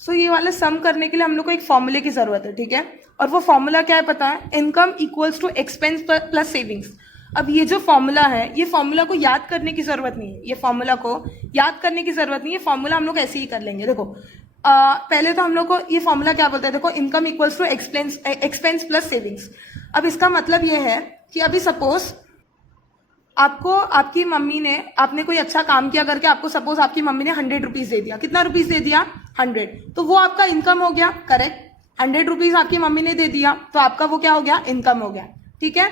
सो ये वाला सम करने के लिए हम लोग को एक फॉर्मूले की जरूरत है, ठीक है। और वो फॉर्मूला क्या है पता है, income equals to expense plus savings. अब ये जो फॉर्मूला है, ये फॉर्मूला को याद करने की जरूरत नहीं है, ये फॉर्मूला को याद करने की जरूरत नहीं है, फॉर्मूला हम लोग ऐसे ही कर लेंगे। देखो पहले तो हम लोग को ये फॉर्मूला क्या बोलते हैं, देखो income equals to expense plus savings. अब इसका मतलब ये है कि अभी सपोज आपको आपकी मम्मी ने, आपने कोई अच्छा काम किया करके आपको सपोज आपकी मम्मी ने 100 रुपीज दे दिया। कितना रुपीज दे दिया? 100। तो वो आपका इनकम हो गया, करेक्ट। 100 रुपीज आपकी मम्मी ने दे दिया तो आपका वो क्या हो गया? इनकम हो गया, ठीक है।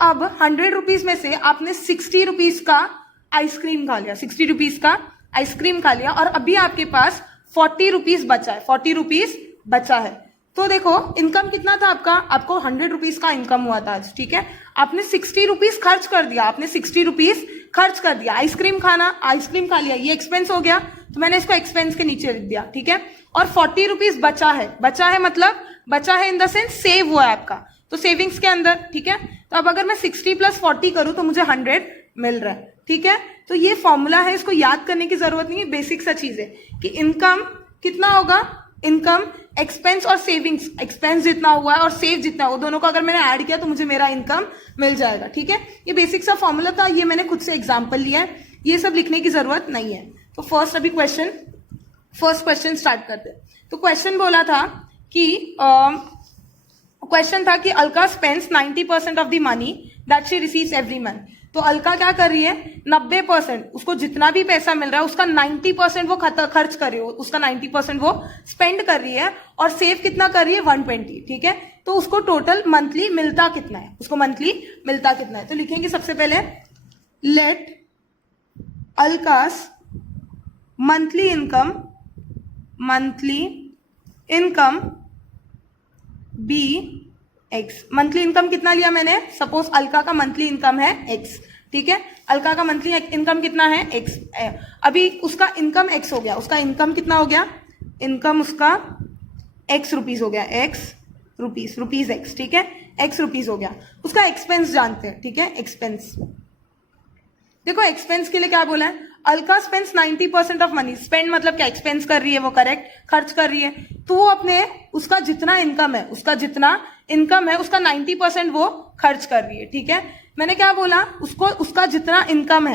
अब 100 रुपीज में से आपने 60 रुपीज का आइसक्रीम खा लिया, 60 रुपीज का आइसक्रीम खा लिया, और अभी आपके पास 40 रुपीज बचा है, 40 रुपीज बचा है। तो देखो इनकम कितना था आपका? आपको 100 रुपीज का इनकम हुआ था आज, ठीक है। आपने 60 रुपीज खर्च कर दिया, आपने 60 रुपीज खर्च कर दिया। आइसक्रीम आइसक्रीम खा लिया, ये एक्सपेंस हो गया, तो मैंने इसको एक्सपेंस के नीचे लिख दिया, ठीक है। और 40 रुपीज बचा है मतलब बचा है इन द सेंस सेव हुआ है आपका, तो सेविंग्स के अंदर, ठीक है। तो अब अगर मैं 60 प्लस 40 करूं तो मुझे 100 मिल रहा है, ठीक है। तो ये फॉर्मूला है, इसको याद करने की जरूरत नहीं है, बेसिक सा चीज है कि इनकम कितना होगा, इनकम एक्सपेंस और सेविंग्स, एक्सपेंस जितना हुआ है और सेव जितना, वो दोनों को अगर मैंने ऐड किया तो मुझे मेरा इनकम मिल जाएगा, ठीक है। ये बेसिक सा फॉर्मूला था, ये मैंने खुद से एग्जांपल लिया है, ये सब लिखने की जरूरत नहीं है। तो फर्स्ट क्वेश्चन स्टार्ट करते हैं। तो क्वेश्चन बोला था कि क्वेश्चन था कि Alka spends 90% of the money that she receives every month. तो अलका क्या कर रही है? 90%, उसको जितना भी पैसा मिल रहा है उसका 90% वो खर्च कर रही है, उसका 90% वो स्पेंड कर रही है, और सेव कितना कर रही है? 120, ठीक है। तो उसको टोटल मंथली मिलता कितना है? उसको मंथली मिलता कितना है? तो लिखेंगे सबसे पहले let Alka's monthly income be X. Monthly income कितना लिया मैंने? सपोज अलका का मंथली इनकम है एक्स, ठीक है। अलका का मंथली इनकम कितना है? एक्स। अभी उसका इनकम एक्स हो गया, उसका इनकम कितना हो गया? इनकम उसका एक्स रुपीज हो गया, एक्स रुपीज एक्स, ठीक है, एक्स रुपीज हो गया। उसका एक्सपेंस जानते हैं, ठीक है। एक्सपेंस देखो, एक्सपेंस के लिए क्या बोला है? Alka spends 90% of money. Spend मतलब क्या? एक्सपेंस कर रही है वो, करेक्ट, खर्च कर रही है। तो वो अपने उसका जितना इनकम है उसका 90% वो खर्च कर रही है, ठीक है। मैंने क्या बोला? उसका जितना इनकम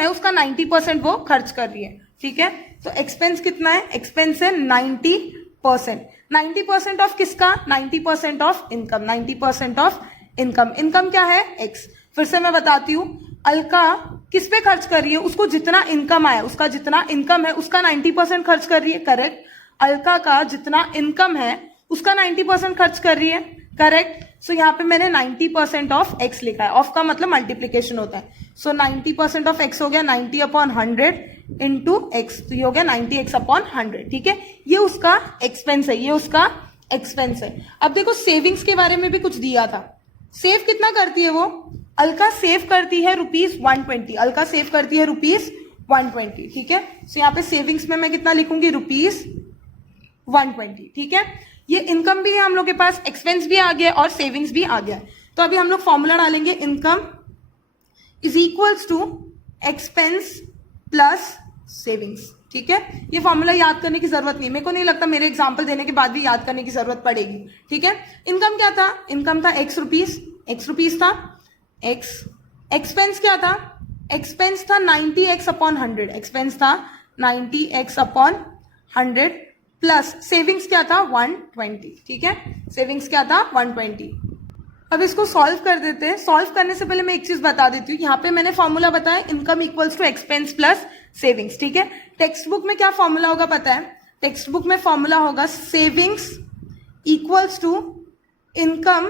है उसका 90% वो खर्च कर रही है, ठीक है। तो एक्सपेंस कितना है? एक्सपेंस है 90%। 90% ऑफ किसका? 90% of income, 90% of income. Income क्या है? एक्स। फिर से मैं बताती हूं, अलका किस पे खर्च कर रही है? उसको जितना इनकम आया, उसका जितना इनकम है उसका 90% खर्च कर रही है, करेक्ट। अलका का जितना इनकम है उसका 90% खर्च कर रही है, करेक्ट। सो यहाँ पे मैंने 90% ऑफ एक्स लिखा है, ऑफ का मतलब मल्टीप्लीकेशन होता है। सो 90% ऑफ एक्स हो गया 90/100 इंटू एक्स, तो ये हो गया 90x/100, ठीक है। ये उसका एक्सपेंस है, अब देखो सेविंग्स के बारे में भी कुछ दिया था। सेव कितना करती है वो? अलका सेव करती है ₹120, अलका सेव करती है ₹120, ठीक है। सो यहाँ पे सेविंग्स में मैं कितना लिखूंगी? ₹120, ठीक है। ये इनकम भी है हम लोग के पास, एक्सपेंस भी आ गया और सेविंग्स भी आ गया। तो अभी हम लोग फॉर्मूला डालेंगे, income is equals to expense plus savings, ठीक है। ये फॉर्मूला याद करने की जरूरत नहीं, मेरे को नहीं लगता मेरे एग्जांपल देने के बाद भी याद करने की जरूरत पड़ेगी, ठीक है। इनकम क्या था? इनकम था एक्स रुपीज था, एक्स। एक्सपेंस क्या था? एक्सपेंस था 90x/100, एक्सपेंस था 90x/100 प्लस सेविंग्स क्या था? 120, ठीक है। सेविंग्स क्या था? 120। अब इसको सॉल्व कर देते हैं। सॉल्व करने से पहले मैं एक चीज बता देती हूँ, यहाँ पे मैंने फॉर्मूला बताया income equals to expense plus savings, ठीक है। टेक्स्ट बुक में क्या फॉर्मूला होगा पता है? टेक्स्ट बुक में फॉर्मूला होगा savings equals to income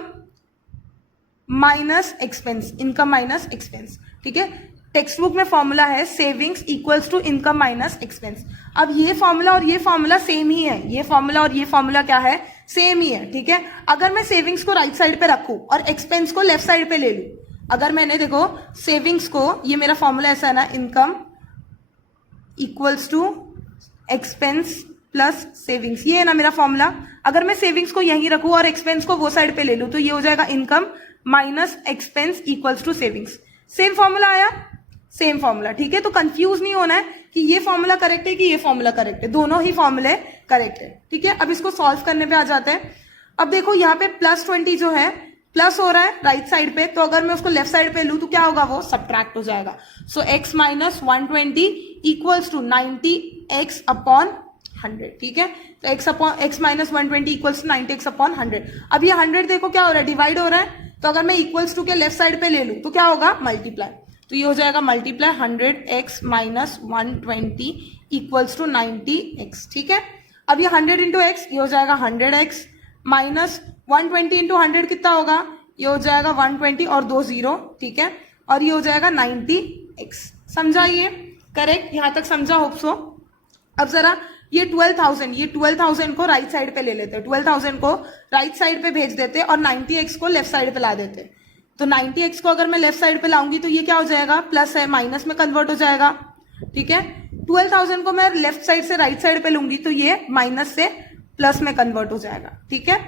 minus expense, income minus expense, ठीक है। टेक्स्ट बुक में फॉर्मूला है savings equals to income minus expense. अब ये फॉर्मूला और ये फॉर्मूला सेम ही है, ये फॉर्मूला और ये फॉर्मूला क्या है? सेम ही है, ठीक है। अगर मैं सेविंग्स को राइट साइड पे रखूं और एक्सपेंस को लेफ्ट साइड पे ले लूं, अगर मैंने देखो सेविंग्स को, ये मेरा फॉर्मूला ऐसा है ना, income equals to expense plus savings, ये है ना मेरा फॉर्मूला। अगर मैं सेविंग्स को यहीं रखूं और एक्सपेंस को वो साइड पे ले लूं तो ये हो जाएगा income minus expense equals to savings. Same formula आया, सेम फॉर्मूला, ठीक है। तो कंफ्यूज नहीं होना है, कि ये फॉर्मूला करेक्ट है कि ये फॉर्मूला करेक्ट है, दोनों ही फॉर्मूले करेक्ट है, ठीक है। अब इसको सॉल्व करने पे आ जाते हैं। अब देखो यहाँ पे +20 जो है प्लस हो रहा है राइट साइड पे, तो अगर मैं उसको लेफ्ट साइड पे लूं तो क्या होगा, वो सब्ट्रैक्ट हो जाएगा। So x minus 120 equals to 90x/100, ठीक है। तो x minus 120 equals to 90x/100। अब ये 100 देखो क्या हो रहा है, डिवाइड हो रहा है, तो अगर मैं इक्वल्स टू के लेफ्ट साइड पे ले लूं तो क्या होगा, मल्टीप्लाई। तो ये हो जाएगा multiply 100x minus 120 equals to 90x, ठीक है। अब ये 100 इंटू एक्स, ये हो जाएगा 100x माइनस 120 इंटू 100 कितना होगा, ये हो जाएगा 120 और 2 0, ठीक है। और ये हो जाएगा 90x। समझा ये करेक्ट, यहां तक समझा होप सो। अब जरा ये 12,000 को राइट साइड पे ले लेते हैं, 12,000 को राइट साइड पे भेज देते और 90x को लेफ्ट साइड पे ला देते। तो 90x को अगर मैं लेफ्ट साइड पे लाऊंगी तो ये क्या हो जाएगा, प्लस है, माइनस में कन्वर्ट हो जाएगा, ठीक है। 12,000 को मैं लेफ्ट साइड से राइट साइड पे लूंगी तो ये माइनस से प्लस में कन्वर्ट हो जाएगा, ठीक है।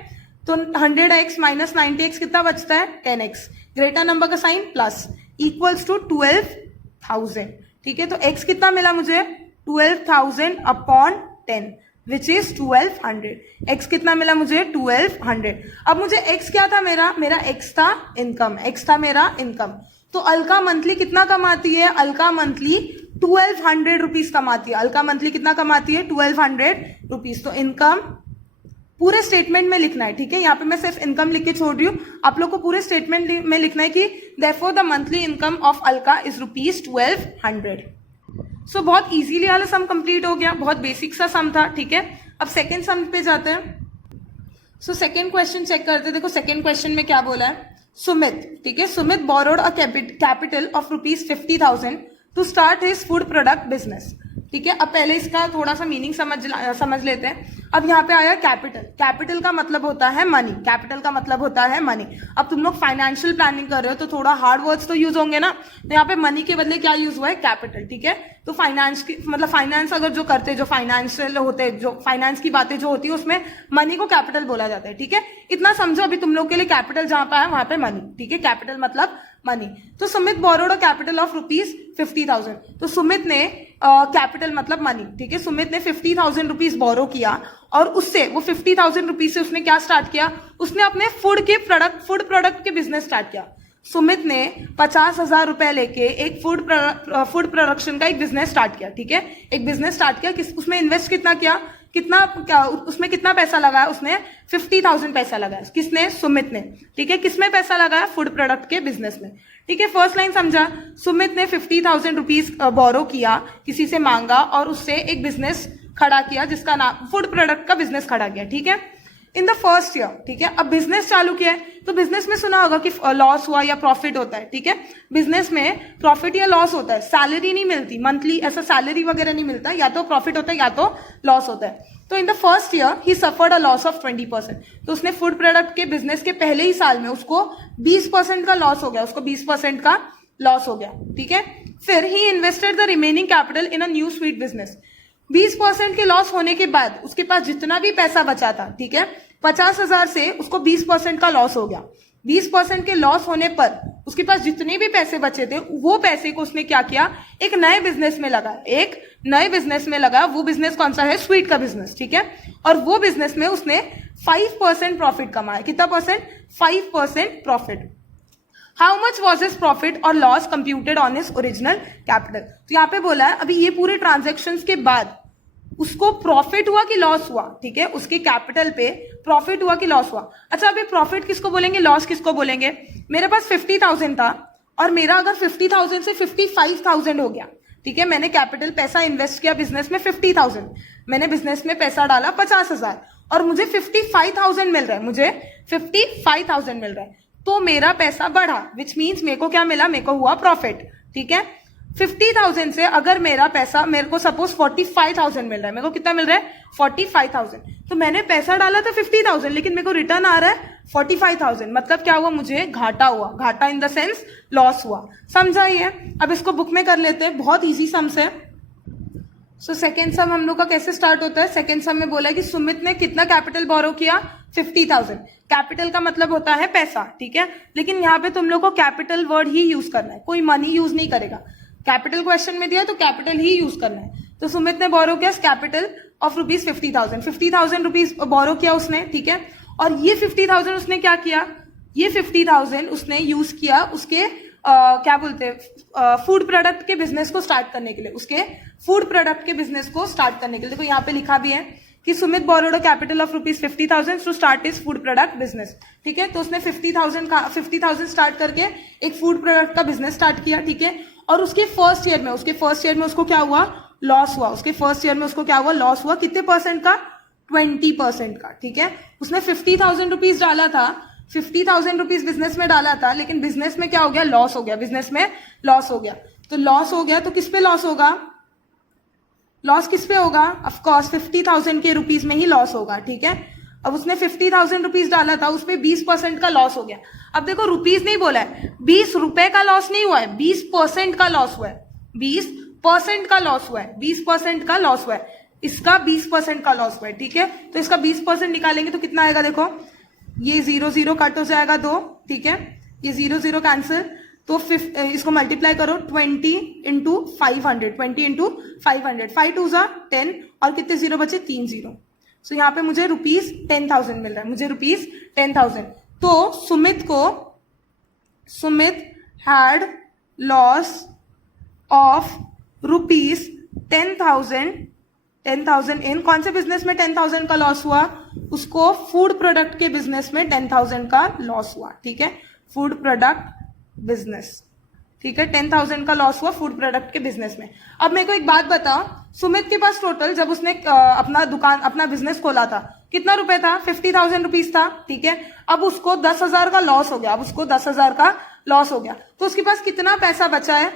तो 100x माइनस 90x कितना बचता है, 10x। ग्रेटर नंबर का साइन प्लस, इक्वल्स टू 12,000, ठीक है। तो x कितना मिला मुझे, 12,000/10 विच इज 1200। x कितना मिला मुझे, 1200। अब मुझे x क्या था, मेरा x था इनकम, x था मेरा इनकम। तो अलका मंथली कितना कमाती है, अलका मंथली 1200 रुपीज कमाती है। अलका मंथली कितना कमाती है, 1200 रुपीज। तो इनकम पूरे स्टेटमेंट में लिखना है, ठीक है। यहाँ पे मैं सिर्फ इनकम लिख के छोड़ रही हूँ, आप लोग को पूरे स्टेटमेंट में लिखना है कि therefore the monthly income of Alka is ₹1200। सो बहुत इजीली वाला सम कंप्लीट हो गया, बहुत बेसिक सा सम था, ठीक है। अब सेकेंड सम पे जाते हैं। सो सेकेंड क्वेश्चन चेक करते हैं। देखो सेकेंड क्वेश्चन में क्या बोला है, सुमित, ठीक है, Sumit borrowed a capital of ₹50,000 to start his food product business, ठीक है। अब पहले इसका थोड़ा सा मीनिंग समझ लेते हैं। अब यहाँ पे आया कैपिटल, कैपिटल का मतलब होता है मनी, कैपिटल का मतलब होता है मनी। अब तुम लोग फाइनेंशियल प्लानिंग कर रहे हो तो थोड़ा हार्ड वर्ड्स तो यूज होंगे ना, तो यहाँ पे मनी के बदले क्या यूज हुआ है, कैपिटल, ठीक है। तो फाइनेंस की मतलब फाइनेंस अगर जो करते, जो फाइनेंशियल होते, जो फाइनेंस की बातें जो होती है उसमें मनी को कैपिटल बोला जाता है, ठीक है। इतना समझो अभी तुम लोग के लिए, कैपिटल जहां पे है वहां पे मनी, ठीक है। कैपिटल मतलब मनी। तो Sumit borrowed a capital of ₹50,000। तो सुमित ने कैपिटल मतलब मनी, ठीक है। सुमित ने 50,000 रुपीज बोरो किया और उससे वो 50,000 रुपीज से उसने क्या स्टार्ट किया, उसने अपने फूड प्रोडक्ट के बिजनेस स्टार्ट किया। सुमित ने 50,000 रुपए लेके एक फूड प्रोडक्शन का एक बिजनेस स्टार्ट किया, ठीक है। एक बिजनेस स्टार्ट किया, उसमें इन्वेस्ट कितना किया, उसमें कितना पैसा लगाया, उसने 50,000 पैसा लगाया। किसने, सुमित ने, ठीक है। किसमें पैसा लगाया, फूड प्रोडक्ट के बिजनेस में, ठीक है। फर्स्ट लाइन समझा, सुमित ने 50,000 रुपीज बोरो किया, किसी से मांगा और उससे एक बिजनेस खड़ा किया जिसका नाम फूड प्रोडक्ट का बिजनेस खड़ा किया, ठीक है। इन द फर्स्ट ईयर, ठीक है। अब बिजनेस चालू किया है तो बिजनेस में सुना होगा कि लॉस हुआ या प्रॉफिट होता है, ठीक है। बिजनेस में प्रॉफिट या लॉस होता है, सैलरी नहीं मिलती मंथली, ऐसा सैलरी वगैरह नहीं मिलता, या तो प्रॉफिट होता है या तो लॉस होता है। तो in the first year he suffered a loss of 20%। तो उसने फूड प्रोडक्ट के बिजनेस के पहले ही साल में उसको 20% का लॉस हो गया, उसको 20% का लॉस हो गया, ठीक है। फिर he invested the remaining capital in a new sweet business. 20% के लॉस होने के बाद उसके पास जितना भी पैसा बचा था, ठीक है, 50,000 से उसको 20% का लॉस हो गया। 20% के लॉस होने पर उसके पास जितने भी पैसे बचे थे वो पैसे को उसने क्या किया, एक नए बिजनेस में लगाया, एक नए बिजनेस में लगाया। वो बिजनेस कौन सा है, स्वीट का बिजनेस, ठीक है। और वो बिजनेस में उसने 5% प्रॉफिट कमाया। कितना percent, 5% profit. How much was his profit और loss computed on his original capital. तो यहाँ पे बोला है अभी ये पूरे ट्रांजेक्शन के बाद उसको प्रॉफिट हुआ कि लॉस हुआ, ठीक है। उसके कैपिटल पे प्रॉफिट हुआ कि लॉस हुआ। अच्छा अभी प्रॉफिट किसको बोलेंगे, लॉस किसको बोलेंगे। मेरे पास 50,000 था और मेरा अगर 50,000 से 55,000 हो गया, ठीक है। मैंने कैपिटल पैसा इन्वेस्ट किया बिजनेस में 50,000, मैंने बिजनेस में पैसा डाला 50,000 और मुझे 55,000 मिल रहा है, मुझे 55,000 मिल रहा है। तो मेरा पैसा बढ़ा, विच मीन्स मेरे को क्या मिला, मेरे को हुआ प्रॉफिट, ठीक है। 50,000 से अगर मेरा पैसा, मेरे को सपोज 45,000 मिल रहा है, मेरे को कितना मिल रहा है 45,000। तो मैंने पैसा डाला था 50,000 लेकिन मेरे को रिटर्न आ रहा है 45,000। मतलब क्या हुआ, मुझे घाटा हुआ, घाटा इन द सेंस लॉस हुआ। समझा ये। अब इसको बुक में कर लेते हैं, बहुत इजी सम्स है। सो सेकेंड सम हम लोग का कैसे स्टार्ट होता है। सेकेंड सम में बोला कि सुमित ने कितना कैपिटल बोरो किया, 50,000। कैपिटल का मतलब होता है पैसा, ठीक है। लेकिन यहाँ पे तुम लोग को कैपिटल वर्ड ही यूज करना है, कोई मनी यूज नहीं करेगा। कैपिटल क्वेश्चन में दिया तो कैपिटल ही यूज करना है। तो सुमित ने बोरो किया कैपिटल ऑफ रुपीज 50,000, 50,000 रुपीज बोरो किया उसने, ठीक है। और ये 50,000 उसने क्या किया, ये 50,000 उसने यूज किया उसके क्या बोलते हैं फूड प्रोडक्ट के बिजनेस को स्टार्ट करने के लिए, उसके फूड प्रोडक्ट के बिजनेस को स्टार्ट करने के लिए। देखो यहाँ पे लिखा भी है कि Sumit borrowed capital of rupees 50,000 to start is food product business, ठीक है। तो उसने 50,000 स्टार्ट करके एक फूड प्रोडक्ट का बिजनेस स्टार्ट किया, ठीक है। और उसके फर्स्ट ईयर में उसको क्या हुआ, लॉस हुआ। उसके फर्स्ट ईयर में उसको क्या हुआ, लॉस हुआ। कितने परसेंट का, 20% का, ठीक है। उसने 50,000 रुपीज डाला था, 50,000 रुपीज बिजनेस में डाला था, लेकिन बिजनेस में क्या हो गया, लॉस हो गया, बिजनेस में लॉस हो गया। तो लॉस हो गया तो किस पे लॉस होगा, लॉस किस पे होगा, ऑफ कोर्स 50,000 के रुपीज में ही लॉस होगा, ठीक है। अब उसने 50,000 रुपीज डाला था, उस पे 20% का लॉस हो गया। अब देखो रुपीज नहीं बोला है, 20 रुपए का लॉस नहीं हुआ है, 20% का लॉस हुआ है, 20% का लॉस हुआ है, 20% का लॉस हुआ है। इसका 20% का लॉस हुआ है, ठीक है। तो इसका 20% निकालेंगे तो कितना आएगा, देखो ये 0 0 कट हो जाएगा 2, ठीक है। ये 0 0 कैंसिल, तो इसको मल्टीप्लाई करो 20 इंटू 500, 20 इंटू 500, 5 2 जा 10 और कितने जीरो बचे, 3 जीरो। सो यहाँ पे मुझे रुपीज 10,000 मिल रहा है, मुझे रुपीज 10,000। तो Sumit had loss of rupees 10,000 इन कौन से बिजनेस में 10,000 का लॉस हुआ, उसको फूड प्रोडक्ट के बिजनेस में 10,000 का लॉस हुआ, ठीक है। फूड प्रोडक्ट बिजनेस, ठीक है, 10,000 का लॉस हुआ फूड प्रोडक्ट के बिजनेस में। अब मेरे को एक बात बताओ, सुमित के पास टोटल जब उसने अपना बिजनेस खोला था कितना रुपए था, 50,000 रुपीज था, ठीक है। अब उसको 10,000 का लॉस हो गया, तो उसके पास कितना पैसा बचा है,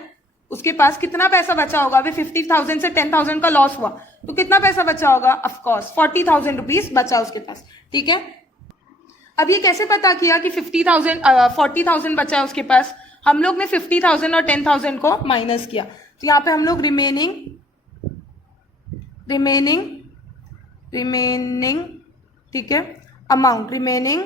उसके पास कितना पैसा बचा होगा, अभी 50,000 से 10,000 का लॉस हुआ तो कितना पैसा बचा होगा, ऑफकोर्स 40,000 रुपीज बचा उसके पास, ठीक है। अब ये कैसे पता किया कि 40,000 बचा है उसके पास, हम लोग ने 50,000 और 10,000 को माइनस किया। तो यहाँ पे हम लोग रिमेनिंग ठीक है रिमेनिंग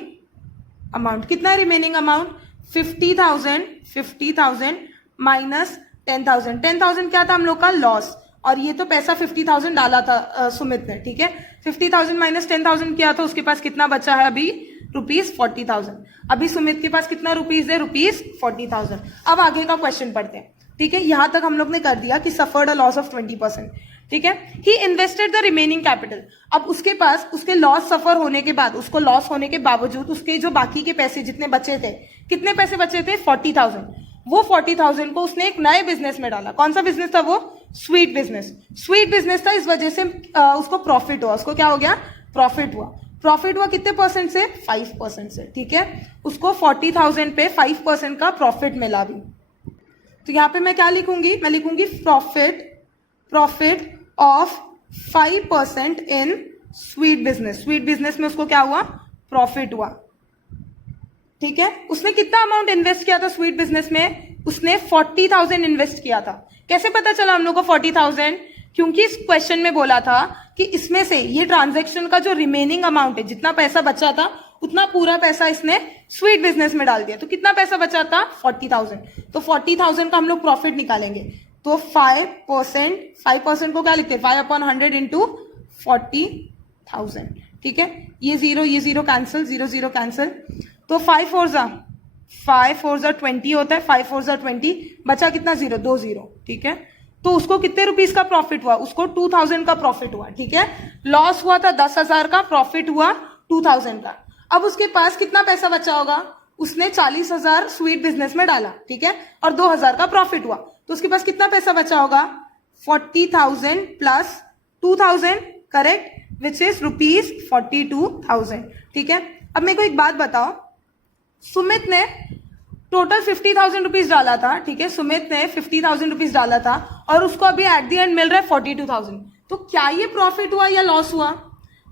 अमाउंट कितना है, रिमेनिंग अमाउंट 50,000 माइनस 10,000, 10,000 क्या था हम लोग का, लॉस। और ये तो पैसा 50,000 डाला था सुमित ने, ठीक है। 50,000 माइनस 10,000 किया तो उसके पास कितना बचा है अभी, रुपीज 40,000। अभी सुमित के पास कितना रुपीज है, रुपीज 40,000। अब आगे का क्वेश्चन पढ़ते हैं, ठीक है। यहां तक हम लोग ने कर दिया कि सफर्ड अ लॉस ऑफ 20%, ठीक है। ही इन्वेस्टेड द रिमेनिंग कैपिटल। अब उसके पास उसके लॉस सफर होने के बाद, उसको लॉस होने के बावजूद उसके जो बाकी के पैसे जितने बचे थे, कितने पैसे बचे थे, 40,000। वो 40,000 को उसने एक नए बिजनेस में डाला। कौन सा बिजनेस था वो, स्वीट बिजनेस था। इस वजह से उसको प्रॉफिट हुआ, उसको क्या हो गया, प्रॉफिट हुआ कितने परसेंट से, 5% से, ठीक है। उसको 40,000 पे 5% का प्रॉफिट मिला भी। तो यहाँ पे मैं क्या लिखूंगी, मैं लिखूंगी profit of 5% in sweet business में उसको क्या हुआ, प्रॉफिट हुआ, ठीक है। उसने कितना अमाउंट इन्वेस्ट किया था स्वीट बिजनेस में, उसने 40,000 इन्वेस्ट किया था। कैसे पता चला हम लोग को 40,000, क्योंकि इस क्वेश्चन में बोला था कि इसमें से ये ट्रांजैक्शन का जो रिमेनिंग अमाउंट है, जितना पैसा बचा था उतना पूरा पैसा इसने स्वीट बिजनेस में डाल दिया। तो कितना पैसा बचा था, 40,000। तो 40,000 का हम लोग प्रॉफिट निकालेंगे। तो 5% को क्या लिखते हैं, 5/100 इंटू 40,000, ठीक है। ये जीरो कैंसिल, 0 0 कैंसिल। तो 5 4 जा 20 होता है, 5 4 जा 20, बचा कितना, 0 2 0, ठीक है। तो उसको कितने रुपीस का प्रॉफिट हुआ, उसको 2,000 का प्रॉफिट हुआ, ठीक है। लॉस हुआ था 10,000 का, प्रॉफिट हुआ 2,000 का। अब उसके पास कितना पैसा बचा होगा, उसने 40,000 स्वीट बिजनेस में डाला, ठीक है, और 2,000 का प्रॉफिट हुआ। तो उसके पास कितना पैसा बचा होगा, 40,000 plus 2,000, correct, which is rupees 42,000, ठीक है। अब मेरे को एक बात बताओ, सुमित ने टोटल 50,000 रुपीज डाला था, ठीक है। सुमित ने 50,000 रुपीज डाला था और उसको अभी एट द एंड मिल रहा है 42,000। तो क्या ये प्रॉफिट हुआ या लॉस हुआ,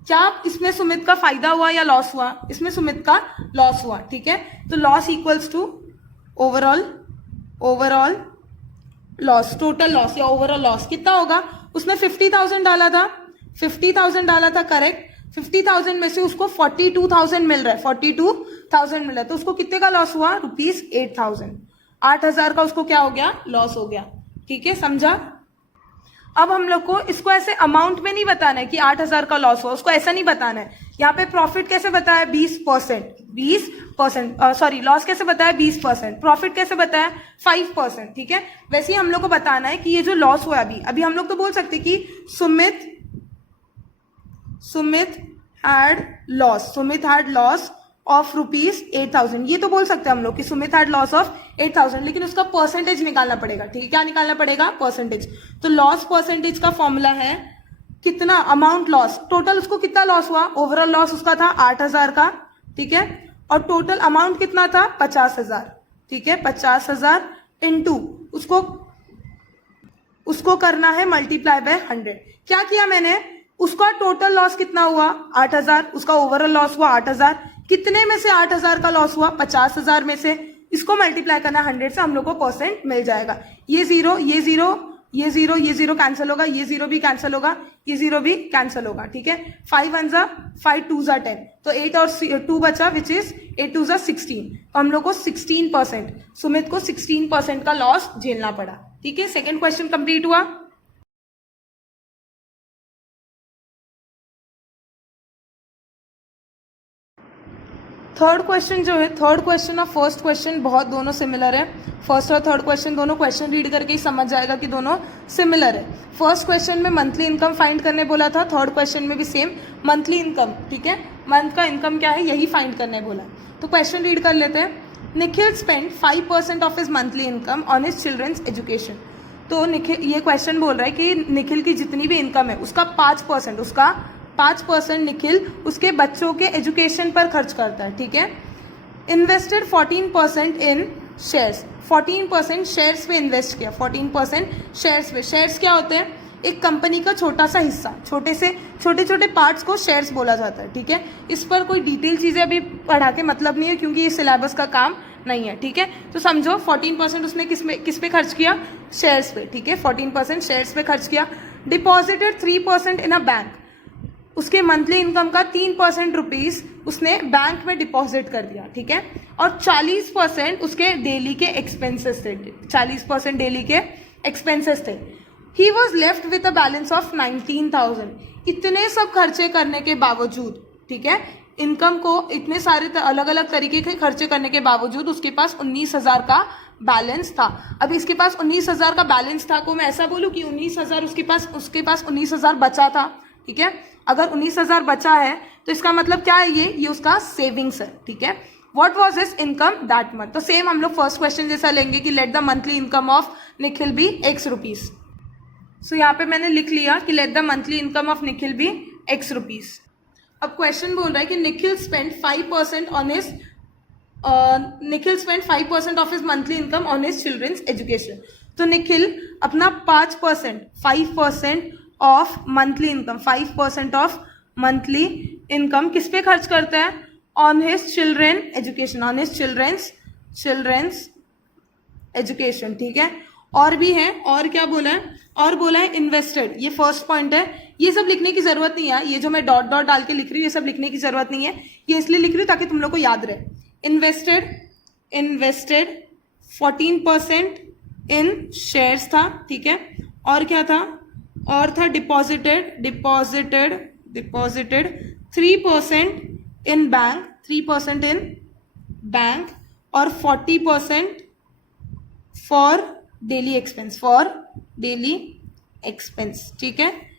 क्या इसमें सुमित का फायदा हुआ या लॉस हुआ, इसमें सुमित का लॉस हुआ, ठीक है। तो loss equals to overall loss, total loss या ओवरऑल लॉस कितना होगा। उसने 50,000 डाला था, करेक्ट। 50,000 में से उसको 42,000 मिल रहा है, 42,000 मिल रहा है। तो उसको कितने का लॉस हुआ, रुपीज 8,000 का उसको क्या हो गया, लॉस हो गया, ठीक है, समझा? अब हम लोग को इसको ऐसे अमाउंट में नहीं बताना है कि 8,000 का लॉस हुआ, उसको ऐसा नहीं बताना है। यहाँ पे प्रॉफिट कैसे बताया? 20%, सॉरी लॉस कैसे बताया? 20%, प्रॉफिट कैसे बताया? 5%, ठीक है। वैसे ही हम लोग को बताना है कि ये जो लॉस हुआ अभी हम लोग तो बोल सकते कि सुमित हैड लॉस ऑफ ₹8,000, ये तो बोल सकते हैं हम लोग कि सुमित हैड लॉस ऑफ 8,000, लेकिन उसका परसेंटेज निकालना पड़ेगा, ठीक है। क्या निकालना पड़ेगा? परसेंटेज। तो लॉस परसेंटेज का फॉर्मूला है कितना? अमाउंट लॉस, टोटल उसको कितना लॉस हुआ? ओवरऑल लॉस उसका था 8,000 का, ठीक है, और टोटल अमाउंट कितना था? 50,000, ठीक है। 50,000 इंटू उसको करना है मल्टीप्लाई बाय 100। क्या किया मैंने? उसका टोटल लॉस कितना हुआ? 8,000, उसका ओवरऑल लॉस हुआ 8,000, कितने में से 8,000 का लॉस हुआ? 50,000 में से। इसको मल्टीप्लाई करना 100 से, हम लोग को परसेंट मिल जाएगा। ये जीरो कैंसिल होगा, ये जीरो भी कैंसिल होगा, ये जीरो भी कैंसिल होगा, ठीक है। 5 1 जा 5 2 जा 10, तो 8 और 2 बचा, विच इज 8 2 जा 16। तो हम लोग को 16%, सुमित को 16% का लॉस झेलना पड़ा, ठीक है। सेकेंड क्वेश्चन कंप्लीट हुआ। थर्ड क्वेश्चन जो है, थर्ड क्वेश्चन और फर्स्ट क्वेश्चन बहुत दोनों सिमिलर है। फर्स्ट और थर्ड क्वेश्चन दोनों क्वेश्चन रीड करके ही समझ जाएगा कि दोनों सिमिलर है। फर्स्ट क्वेश्चन में मंथली इनकम फाइंड करने बोला था, थर्ड क्वेश्चन में भी सेम मंथली इनकम, ठीक है। मंथ का इनकम क्या है यही फाइंड करने बोला। तो क्वेश्चन रीड कर लेते हैं। Nikhil spend 5% of his monthly income on his children's education. तो निखिल, ये क्वेश्चन बोल रहा है कि निखिल की जितनी भी इनकम है उसका 5% निखिल उसके बच्चों के एजुकेशन पर खर्च करता है, ठीक है। इन्वेस्टेड 14% इन शेयर्स, 14% शेयर्स पे इन्वेस्ट किया, 14% शेयर्स पे। शेयर्स क्या होते हैं? एक कंपनी का छोटा सा हिस्सा, छोटे छोटे पार्ट्स को शेयर्स बोला जाता है, ठीक है। इस पर कोई डिटेल चीजें अभी पढ़ा के मतलब नहीं है, क्योंकि ये सिलेबस का काम नहीं है, ठीक है। तो समझो 14% उसने किस पे खर्च किया? शेयर्स पे, ठीक है। 14% शेयर्स पे खर्च किया। डिपॉजिटेड 3% इन अ बैंक, उसके मंथली इनकम का 3% रुपीज उसने बैंक में डिपॉजिट कर दिया, ठीक है। और 40% उसके डेली के एक्सपेंसेस थे, 40% डेली के एक्सपेंसेस थे। He was left with a balance of 19,000। इतने सब खर्चे करने के बावजूद, ठीक है, इनकम को इतने सारे अलग अलग तरीके के खर्चे करने के बावजूद उसके पास 19,000 का बैलेंस था। अब इसके पास 19,000 का बैलेंस था को मैं ऐसा बोलूं कि 19,000 उसके पास 19,000 बचा था, ठीक है। अगर 19,000 बचा है तो इसका मतलब क्या है? ये उसका सेविंग्स है, ठीक है। What was his income that month? तो सेम हम लोग फर्स्ट क्वेश्चन जैसा लेंगे कि let the monthly income of Nikhil be X rupees. So यहाँ पे मैंने लिख लिया कि let the monthly income of Nikhil be X rupees. अब क्वेश्चन बोल रहा है कि Nikhil spend 5% of his monthly income on his children's education. तो निखिल अपना 5% of monthly income, 5% of monthly income किस पे खर्च करता है? On his children education, on his children's education, ठीक है। और भी है, और क्या बोला है? और बोला है इन्वेस्टेड, ये फर्स्ट पॉइंट है। ये सब लिखने की जरूरत नहीं है, ये जो मैं डॉट डॉट डाल के लिख रही हूँ ये सब लिखने की जरूरत नहीं है, ये इसलिए लिख रही हूँ ताकि तुम लोग को याद रहे। इन्वेस्टेड 14% इन शेयर्स था, ठीक है। और क्या था? और था डिपॉजिटेड 3% इन बैंक, 3% इन बैंक, और 40% फॉर डेली एक्सपेंस, ठीक है।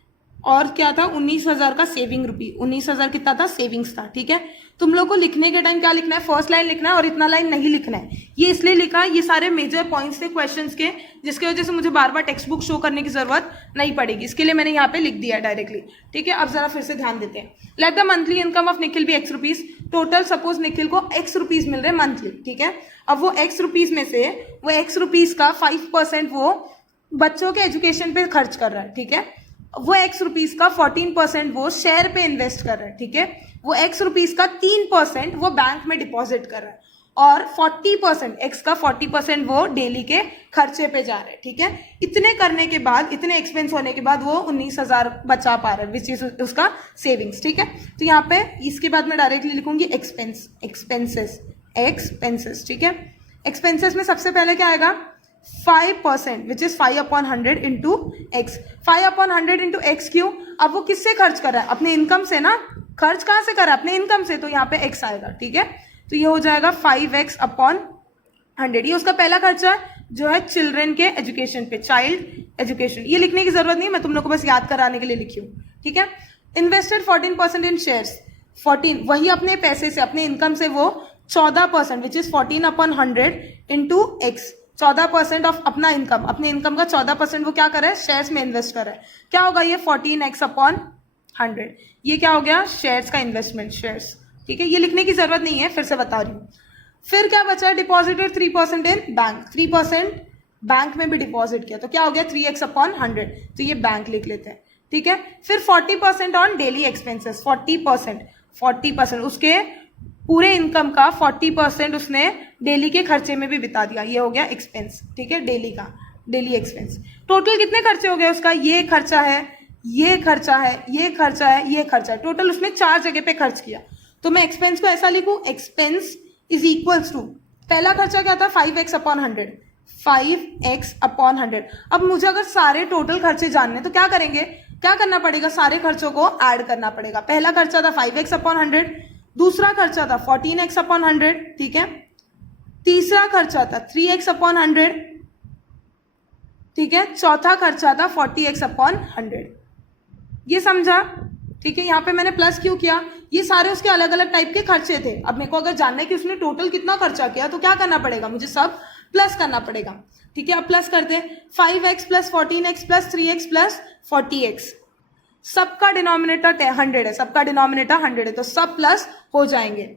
और क्या था? 19,000 का सेविंग रुपी, 19,000 कितना था? सेविंग्स था, ठीक है। तुम लोग को लिखने के टाइम क्या लिखना है? फर्स्ट लाइन लिखना है और इतना लाइन नहीं लिखना है। ये इसलिए लिखा है, ये सारे मेजर पॉइंट्स थे क्वेश्चंस के, जिसकी वजह से मुझे बार बार टेक्स्ट बुक शो करने की जरूरत नहीं पड़ेगी, इसके लिए मैंने यहाँ पे लिख दिया डायरेक्टली, ठीक है। अब जरा फिर से ध्यान देते हैं। Late the monthly income of Nikhil भी X rupees. Total suppose Nikhil को X रुपीज मिल रहे मंथली, ठीक है। अब वो X रुपीज में से वो X रुपीज का 5% वो बच्चों के एजुकेशन पे खर्च कर रहा है, ठीक है। वो X रुपीज का 14% वो शेयर पे इन्वेस्ट कर रहा है, ठीक है। वो X रुपीज का 3% वो बैंक में डिपॉजिट कर रहा है, और 40% X का 40% वो डेली के खर्चे पे जा रहे हैं, ठीक है। इतने करने के बाद, इतने एक्सपेंस होने के बाद वो 19,000 बचा पा रहा है, विच इज उसका सेविंग्स, ठीक है। तो यहाँ पे इसके बाद मैं डायरेक्टली लिखूंगी एक्सपेंसेस, ठीक है। एक्सपेंसेस में सबसे पहले क्या आएगा? 5% which is 5/100 into x. 5/100 into x क्यों? अब वो किससे खर्च कर रहा है? अपने इनकम से ना। खर्च कहाँ से कर रहा है? अपने इनकम से, तो यहाँ पे एक्स आएगा। ठीक है, तो ये हो जाएगा 5x/100। ये उसका पहला खर्चा है जो है चिल्ड्रन के एजुकेशन पे, चाइल्ड एजुकेशन। ये लिखने की जरूरत नहीं, मैं तुम लोग को बस याद कराने के लिए लिखी हूँ। ठीक है, इन्वेस्टेड 14% इन शेयर्स। 14 वही अपने पैसे से, अपने इनकम से वो 14% which is 14/100 into x. 14% of अपना इनकम, अपने इनकम का 14% वो क्या कर रहा है? शेयर्स में इन्वेस्ट कर रहा है। क्या होगा ये? 14x/100। ये क्या हो गया? शेयर्स का इन्वेस्टमेंट, शेयर्स। ठीक है, ये लिखने की जरूरत नहीं है, फिर से बता रही हूँ। फिर क्या बचा है? डिपॉजिटेड 3% इन बैंक। 3% बैंक में भी डिपॉजिट किया, तो क्या हो गया? 3x/100। तो ये बैंक लिख लेते हैं। ठीक है, फिर 40% ऑन डेली एक्सपेंसेस। 40% उसके पूरे इनकम का 40% उसने डेली के खर्चे में भी बिता दिया। ये हो गया एक्सपेंस। ठीक है, डेली का, डेली एक्सपेंस। टोटल कितने खर्चे हो गए उसका? ये खर्चा है, ये खर्चा है, ये खर्चा है, ये खर्चा है। टोटल उसने 4 जगह पे खर्च किया। तो मैं एक्सपेंस को ऐसा लिखूं, एक्सपेंस इज इक्वल्स टू, पहला खर्चा क्या था? 5x/100। 5x/100। अब मुझे अगर सारे टोटल खर्चे जानने तो क्या करेंगे? क्या करना पड़ेगा? सारे खर्चों को ऐड करना पड़ेगा। पहला खर्चा था 5x/100, दूसरा खर्चा था 14x/100। ठीक है, तीसरा खर्चा था 3x/100। ठीक है, चौथा खर्चा था 40x/100। ये समझा? ठीक है, यहाँ पे मैंने प्लस क्यों किया? ये सारे उसके अलग अलग टाइप के खर्चे थे। अब मेरे को अगर जानना है कि उसने टोटल कितना खर्चा किया तो क्या करना पड़ेगा? मुझे सब प्लस करना पड़ेगा। ठीक है, अब प्लस करते हैं। 5x plus 14x plus 3x plus 40x। सबका डिनोमिनेटर 100 है, सबका डिनोमिनेटर 100 है, तो सब प्लस हो जाएंगे।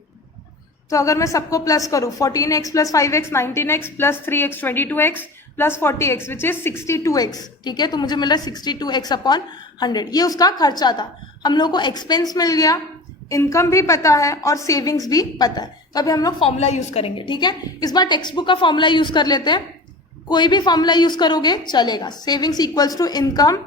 तो अगर मैं सबको प्लस करूं, 14x plus 5x 19x plus 3x 22x plus 40x which is 62x। ठीक है, तो मुझे मिल रहा है 62x/100। ये उसका खर्चा था। हम लोग को एक्सपेंस मिल गया, इनकम भी पता है और सेविंग्स भी पता है। तो अभी हम लोग फॉर्मूला यूज करेंगे। ठीक है, इस बार टेक्स्ट बुक का फॉर्मूला यूज कर लेते हैं। कोई भी फॉर्मूला यूज करोगे चलेगा। Savings equals to income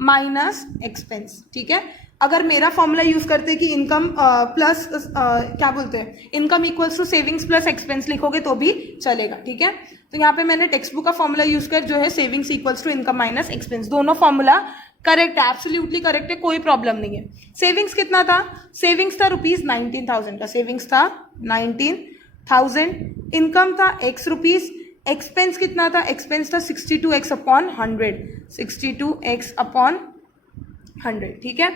minus expense. ठीक है, अगर मेरा फॉर्मूला यूज करते कि इनकम प्लस क्या बोलते हैं, income equals to savings plus expense लिखोगे तो भी चलेगा। ठीक है, तो यहाँ पे मैंने टेक्स्ट बुक का फॉर्मूला यूज कर जो है savings equals to income minus expense. दोनों फॉर्मूला करेक्ट है, एब्सोल्युटली करेक्ट है, कोई प्रॉब्लम नहीं है। सेविंग्स कितना था? सेविंग्स था ₹19,000 का, सेविंग्स था 19,000। इनकम था x रुपीज। एक्सपेंस कितना था? एक्सपेंस था 62x/100। 62x/100। ठीक है,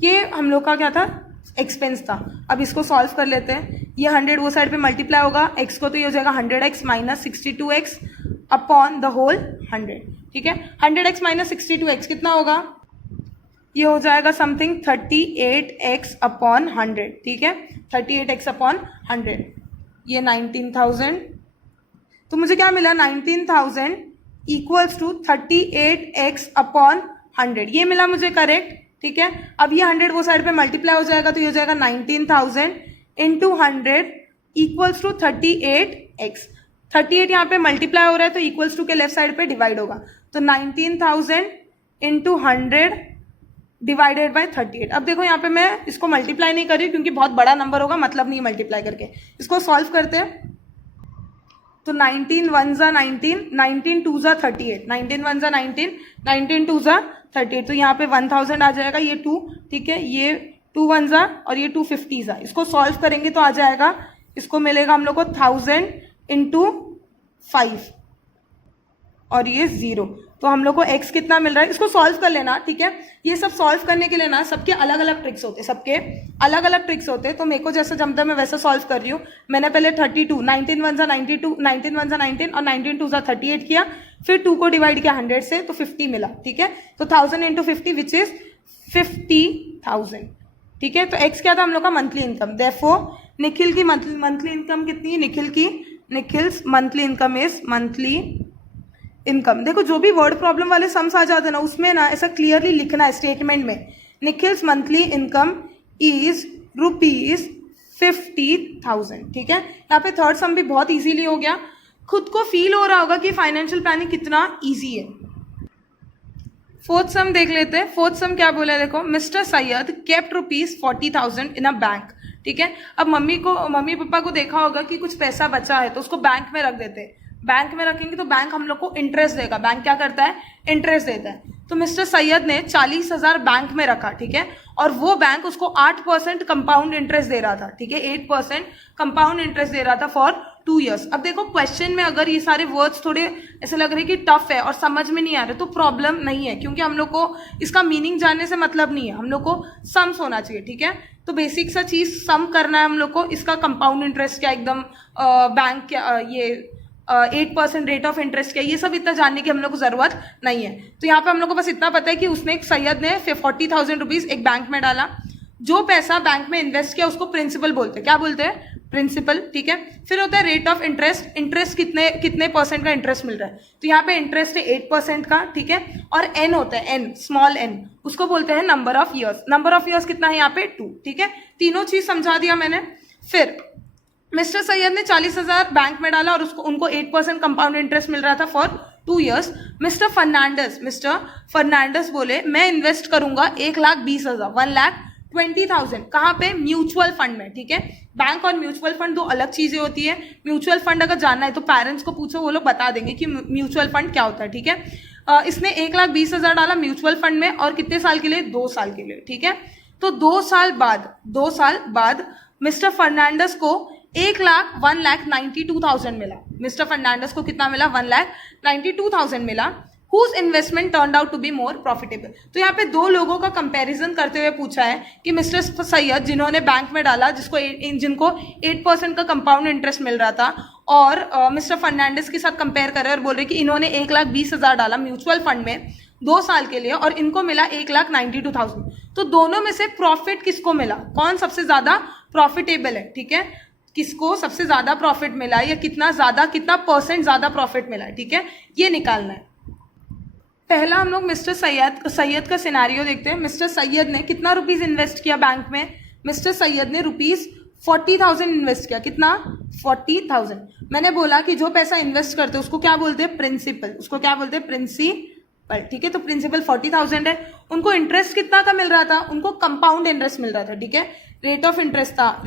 ये हम लोग का क्या था? एक्सपेंस था। अब इसको सॉल्व कर लेते हैं। ये 100 वो साइड पे मल्टीप्लाई होगा, x को तो ये हो जाएगा 100x minus 62x upon the whole 100। ठीक है, 100x माइनस 62x कितना होगा? ये हो जाएगा समथिंग 38x/100। ठीक है, 38x/100। ये 19,000, तो मुझे क्या मिला? 19,000 इक्वल्स टू 38x/100। ये मिला मुझे करेक्ट। ठीक है, अब ये 100 वो साइड पे मल्टीप्लाई हो जाएगा, तो ये हो जाएगा 19,000 इंटू 100 इक्वल्स टू 38x। 38 यहाँ पे मल्टीप्लाई हो रहा है तो इक्वल्स टू के लेफ्ट साइड पे डिवाइड होगा, तो 19,000 इंटू 100 डिवाइडेड बाय 38। अब देखो यहाँ पे मैं इसको मल्टीप्लाई नहीं कर रही क्योंकि बहुत बड़ा नंबर होगा, मतलब नहीं मल्टीप्लाई करके। इसको सॉल्व करते हैं, तो 19 1 जा 19, 19 2 जा 38, 19 1 जा 19, 19 2 जा 38। तो यहाँ पे 1000 आ जाएगा, ये 2। ठीक है, ये 2 1 जा और ये 250 जा। इसको सॉल्व करेंगे तो आ जाएगा, इसको मिलेगा हम लोग को 1000 इंटू 5 और ये 0। तो हम लोग को x कितना मिल रहा है? इसको सॉल्व कर लेना। ठीक है, ये सब सॉल्व करने के लिए ना सबके अलग अलग ट्रिक्स होते हैं, सबके अलग अलग ट्रिक्स होते हैं। तो मेरे को जैसा जमता है मैं वैसा सॉल्व कर रही हूँ। मैंने पहले 32, 19 1 जा 92, 19 1 जा 19 और 19 2 जा 38 किया, फिर 2 को डिवाइड किया 100 से तो 50 मिला। ठीक है, तो 1000 इंटू 50 विच इज 50,000। ठीक है, तो x क्या था हम लोग का? Monthly income. देयरफॉर निखिल की मंथली इनकम कितनी है? Nikhil's monthly income is monthly income. देखो जो भी वर्ड प्रॉब्लम वाले सम्स आ जाते हैं ना, उसमें ना ऐसा क्लियरली लिखना है स्टेटमेंट में, निखिल्स मंथली इनकम इज ₹50,000। ठीक है, यहाँ पे थर्ड सम भी बहुत इजीली हो गया। खुद को फील हो रहा होगा कि फाइनेंशियल प्लानिंग कितना इजी है। फोर्थ सम देख लेते हैं। फोर्थ सम क्या बोला है देखो, mister Syed kept ₹40,000 in a bank. ठीक है, अब मम्मी पापा को देखा होगा कि कुछ पैसा बचा है तो उसको बैंक में रख देते हैं। बैंक में रखेंगे तो बैंक हम लोग को इंटरेस्ट देगा। बैंक क्या करता है? इंटरेस्ट देता है। तो मिस्टर सैयद ने 40,000 बैंक में रखा, ठीक है, और वो बैंक उसको 8% कंपाउंड इंटरेस्ट दे रहा था, ठीक है, 8% कंपाउंड इंटरेस्ट दे रहा था फॉर 2 years। अब देखो क्वेश्चन में अगर ये सारे वर्ड्स थोड़े ऐसे लग रहे कि टफ है और समझ में नहीं आ रहे तो प्रॉब्लम नहीं है, क्योंकि हम लोग को इसका मीनिंग जानने से मतलब नहीं है, हम लोग को सम्स होना चाहिए, ठीक है। तो बेसिक सा चीज सम करना है हम लोग को, इसका कंपाउंड इंटरेस्ट क्या एकदम बैंक क्या ये 8% रेट ऑफ इंटरेस्ट क्या, ये सब इतना जानने की हम लोग को जरूरत नहीं है। तो यहाँ पे हम लोग को बस इतना पता है कि उसने सैयद ने 40,000 रुपीज एक बैंक में डाला। जो पैसा बैंक में इन्वेस्ट किया उसको प्रिंसिपल बोलते हैं। क्या बोलते हैं? प्रिंसिपल, ठीक है। फिर होता है रेट ऑफ इंटरेस्ट, इंटरेस्ट कितने परसेंट का इंटरेस्ट मिल रहा है। तो यहाँ पे इंटरेस्ट है 8% का, ठीक है। और एन होता है, एन स्मॉल एन, उसको बोलते हैं number of years. Number of years कितना है यहाँ पे? 2, ठीक है। तीनों चीज समझा दिया मैंने। फिर मिस्टर सैयद ने 40,000 बैंक में डाला और उनको 8% कंपाउंड इंटरेस्ट मिल रहा था फॉर 2 years। मिस्टर फर्नांडिस बोले मैं इन्वेस्ट करूंगा 1,20,000, 1,20,000 कहाँ पे? म्यूचुअल फंड में, ठीक है। बैंक और म्यूचुअल फंड दो अलग चीजें होती है। म्यूचुअल फंड अगर जानना है तो पेरेंट्स को पूछो, वो लोग बता देंगे कि म्यूचुअल फंड क्या होता है, ठीक है। इसने 1,20,000 डाला म्यूचुअल फंड में और कितने साल के लिए? 2 साल के लिए, ठीक है। तो 2 साल बाद मिस्टर फर्नांडिस को 1,92,000 मिला। मिस्टर फर्नांडिस को कितना मिला? 1,92,000 मिला। Whose investment turned out to be more profitable? तो यहाँ पे दो लोगों का कंपैरिजन करते हुए पूछा है कि मिस्टर सैयद जिन्होंने बैंक में डाला जिनको 8% का कंपाउंड इंटरेस्ट मिल रहा था, और मिस्टर फर्नांडिस के साथ कंपेयर कर रहे हैं और बोल रहे कि इन्होंने 1,20,000 डाला म्यूचुअल फंड में 2 साल के लिए और इनको मिला 1,92,000। तो दोनों में से प्रॉफिट किसको मिला? कौन सबसे ज्यादा प्रॉफिटेबल है, ठीक है। किसको सबसे ज्यादा प्रॉफिट मिला या कितना परसेंट ज्यादा प्रॉफिट मिला, ठीक है, ये निकालना है। पहला हम लोग मिस्टर सैयद का सिनेरियो देखते हैं। मिस्टर सैयद ने कितना रुपीस इन्वेस्ट किया बैंक में? मिस्टर सैयद ने रुपीस 40,000 इन्वेस्ट किया। कितना? 40,000। मैंने बोला कि जो पैसा इन्वेस्ट करते हैं उसको क्या बोलते हैं? प्रिंसिपल। उसको क्या बोलते हैं? प्रिंसिपल, ठीक है। तो प्रिंसिपल 40,000 है। उनको इंटरेस्ट कितना का मिल रहा था? उनको कंपाउंड इंटरेस्ट मिल रहा था, ठीक है। रेट ऑफ इंटरेस्ट था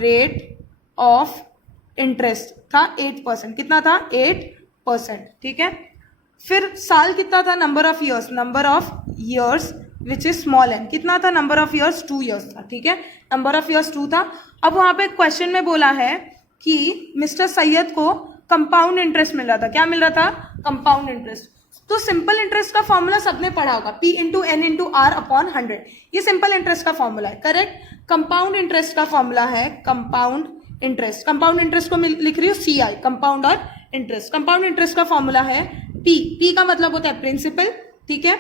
8%। कितना था? 8%, ठीक है। फिर साल कितना था? Number of years which is small n. कितना था नंबर ऑफ ईयर्स? 2 years था, ठीक है। नंबर ऑफ ईयर्स 2 था। अब वहां पे क्वेश्चन में बोला है कि मिस्टर सैयद को कंपाउंड इंटरेस्ट मिल रहा था। क्या मिल रहा था? Compound interest. तो सिंपल इंटरेस्ट का फॉर्मूला सबने पढ़ा होगा, P into n into r upon 100। ये सिंपल इंटरेस्ट का फॉर्मूला है, करेक्ट। कंपाउंड इंटरेस्ट का फॉर्मूला है कंपाउंड इंटरेस्ट को लिख रही हूँ CI, कंपाउंड और इंटरेस्ट। कंपाउंड इंटरेस्ट का फॉर्मूला है P का मतलब होता है प्रिंसिपल, ठीक है,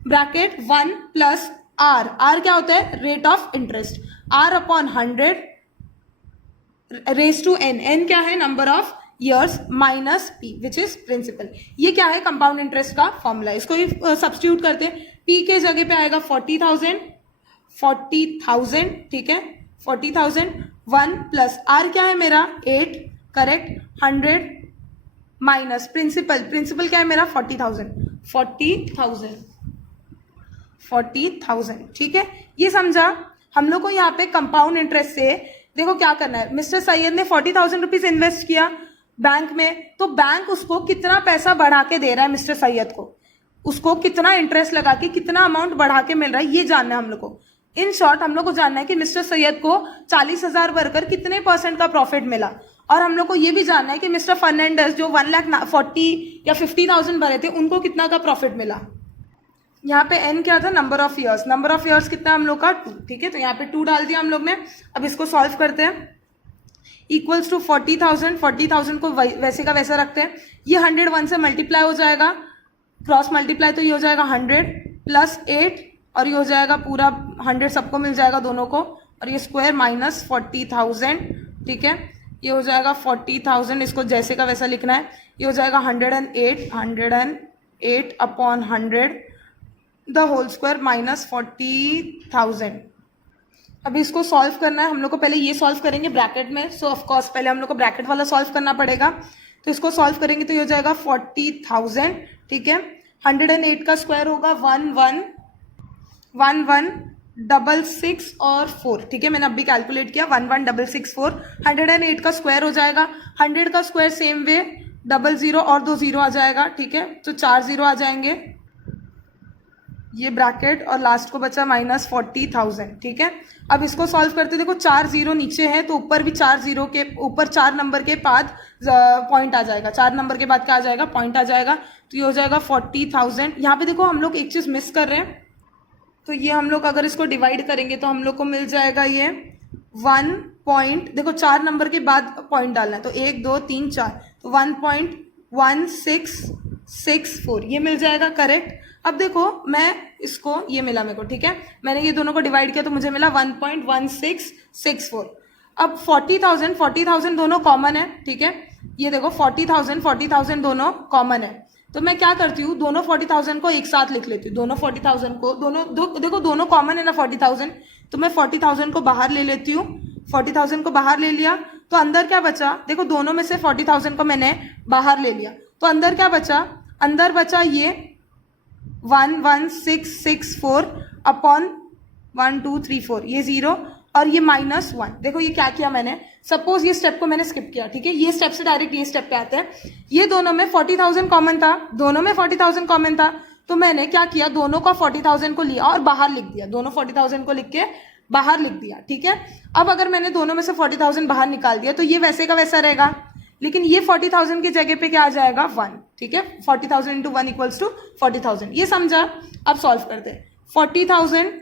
ब्रैकेट 1 प्लस R क्या होता है? Rate of interest, R upon 100 raise to N क्या है? Number of years minus P which is principal. ये क्या है? कंपाउंड इंटरेस्ट का फॉर्मूला। इसको ही सब्स्टिट्यूट करते हैं। P के जगह पे आएगा 40,000, ठीक है, 40,000। 1 प्लस R क्या है मेरा? 8, करेक्ट। 100 माइनस प्रिंसिपल क्या है मेरा? 40,000, ठीक है। ये समझा। हम लोग को यहाँ पे कंपाउंड इंटरेस्ट से देखो क्या करना है। मिस्टर सैयद ने 40,000 रुपीज इन्वेस्ट किया बैंक में, तो बैंक उसको कितना पैसा बढ़ा के दे रहा है मिस्टर सैयद को, उसको कितना इंटरेस्ट लगा के कितना अमाउंट बढ़ा के मिल रहा है, ये जानना है हम लोग को। इन शॉर्ट हम लोग को जानना है कि मिस्टर सैयद को 40,000 भरकर कितने % का प्रॉफिट मिला, और हम लोग को ये भी जानना है कि मिस्टर फर्नांडिस जो 1,40,000 या 50,000 भरे थे उनको कितना का प्रॉफिट मिला। यहाँ पे N क्या था? नंबर ऑफ ईयर्स कितना हम लोग का? 2, ठीक है। तो यहाँ पे 2 डाल दिया हम लोग ने। अब इसको सॉल्व करते हैं। इक्वल्स टू 40,000 को वैसे का वैसा रखते हैं। ये 101 से मल्टीप्लाई हो जाएगा, क्रॉस मल्टीप्लाई, तो ये हो जाएगा 100 प्लस 8 और ये हो जाएगा पूरा 100 सबको मिल जाएगा दोनों को, और ये स्क्वायर माइनस 40,000, ठीक है। ये हो जाएगा 40,000, इसको जैसे का वैसा लिखना है। ये हो जाएगा 108 upon 100 the whole square minus 40,000। अभी इसको सॉल्व करना है हम लोग को। पहले ये सॉल्व करेंगे ब्रैकेट में, सो ऑफ कोर्स पहले हम लोग को ब्रैकेट वाला सॉल्व करना पड़ेगा। तो इसको सॉल्व करेंगे तो ये हो जाएगा 40,000, ठीक है। 108 का स्क्वायर होगा 1166 और 4, ठीक है। मैंने अभी कैलकुलेट किया 11664। 108 का स्क्वायर हो जाएगा, 100 का square same way double zero और 2 ज़ीरो आ जाएगा, ठीक है, तो 4 ज़ीरो आ जाएंगे, ये ब्रैकेट, और लास्ट को बचा -40,000, ठीक है। अब इसको सॉल्व करते देखो 4 ज़ीरो नीचे है तो ऊपर भी 4 ज़ीरो के ऊपर 4 नंबर के बाद पॉइंट आ जाएगा, 4 नंबर के बाद क्या आ जाएगा, पॉइंट आ जाएगा, तो ये हो जाएगा 40,000। यहाँ पे देखो हम लोग एक चीज़ मिस कर रहे हैं, तो ये हम लोग अगर इसको डिवाइड करेंगे तो हम लोग को मिल जाएगा ये 1 पॉइंट, देखो 4 नंबर के बाद पॉइंट डालना है, तो 1 2 3 4, तो 1.1664 ये मिल जाएगा, करेक्ट। अब देखो मैं इसको, ये मिला मेरे को, ठीक है, मैंने ये दोनों को डिवाइड किया तो मुझे मिला 1.1664। अब 40,000 दोनों कॉमन है, ठीक है, ये देखो 40,000 दोनों कॉमन है, तो मैं क्या करती हूँ, दोनों 40,000 को एक साथ लिख लेती हूँ, दोनों 40,000 को, देखो दोनों कॉमन है ना 40,000, तो मैं 40,000 को बाहर ले लेती हूँ, 40,000 को बाहर ले लिया तो अंदर क्या बचा, देखो दोनों में से 40,000 को मैंने बाहर ले लिया तो अंदर क्या बचा, अंदर बचा ये 11664 अपॉन 1 2 3 4, ये 0 और ये -1। देखो ये क्या किया मैंने, सपोज ये स्टेप को मैंने स्किप किया, ठीक है, ये स्टेप से डायरेक्ट ये स्टेप पे आते हैं, ये दोनों में 40,000 कॉमन था, दोनों में 40,000 कॉमन था, तो मैंने क्या किया, दोनों का 40,000 को लिया और बाहर लिख दिया, दोनों 40,000 को लिख के बाहर लिख दिया, ठीक है। अब अगर मैंने दोनों में से 40,000 बाहर निकाल दिया तो ये वैसे का वैसा रहेगा, लेकिन ये 40,000 की जगह पे क्या आ जाएगा, 1, ठीक है, 40,000 इंटू 1 इक्वल्स टू 40,000, ये समझा। अब सॉल्व करते हैं, 40,000